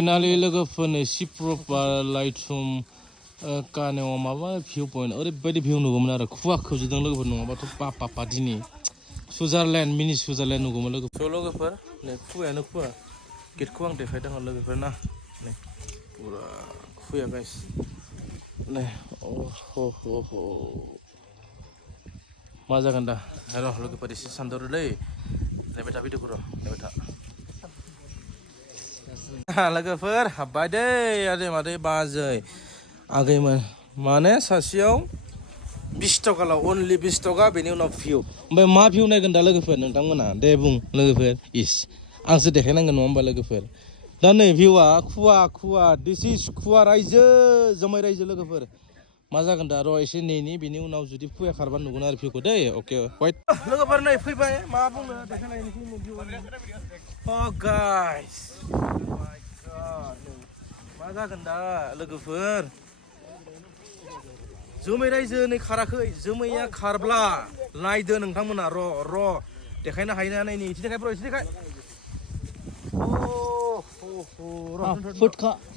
finally लोगोफोरनि सिप्रपा लाइटरुम कानेव माबा भिउ point ओरैबायदि भिउ नुगौमोन आरो खुवा खोबजोबदों लोगोफोर नङाबाथ' पापा दिनै सुइजारलेण्ड मिनि सुइजारलेण्ड नुगौमोन लोगोफोर स' लोगोफोर नै खुवायानो खुवा गेटखौ आं देखायदों लोगोफोर ना नै पुरा खुया गाइस नै अह मा जागोन दा र' लोगोफोर एसे सानदरलै नायबाय था भिडिअखौ र' नायबाय था लोगोफोर हाबबाय दै आदै मादै बाजै आगैमोन माने सासेयाव 20 टाकाल' अनलि 20 टाका बेनि उनाव भिउ ओमफ्राय मा भिउ नायगोन दा लोगोफोर नोंथांमोना दे बुं लोगोफोर इस आंसो देखायनांगोन नङा होमबा लोगोफोर दा नै भिउआ खुवा दिस इज खुवा रायजो जोमै रायजो लोगोफोर मा जागोन दा र' एसे नेनि बेनि उनाव जुदि खुया खारबा नुगोन आरो भिउखौ दै अके वाइट लोगोफोर नै फैबाय मा बुंनो देखायनायनोसै गाइस मा जागोन दा लोगोफोर जोमै रायजो नै खाराखै जोमैया खारब्ला नायदो नोंथांमोना र' देखायनो हायो ना नायनि एसे देखाय ब्र' एसे देखाय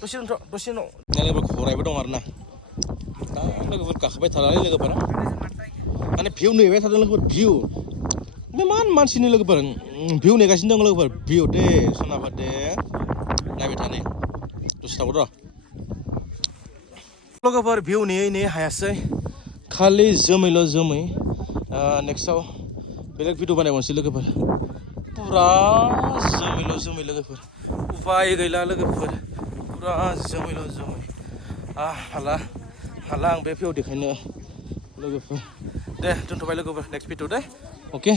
दसे उनाव लोगोफोर खरायबो दं आरो ना दा लोगोफोर गाखोबाय थानानै लोगोफोरा माने भिउ नेबाय थादों लोगोफोर भिउ मान मानसिनि लोगोफोर भिउ नेगासिनो दं लोगोफोर भिउ दे सोनाबा दे नायबाय थानाय दसे थागौ र' लोगोफोर भिउ नेयै हायासै खालि जोमैल' जोमै नेक्स्टआव बेलेग भिडिअ बानायबावनोसै लोगोफोर पुरा जोमै लोगोफोर उपाय गैला लोगोफोर पुरा जोमै हाला आं बे भिडिअ देखायनो लोगोफोर दे दोनथ'बाय लोगोफोर नेक्स्ट भिडिअ दे अके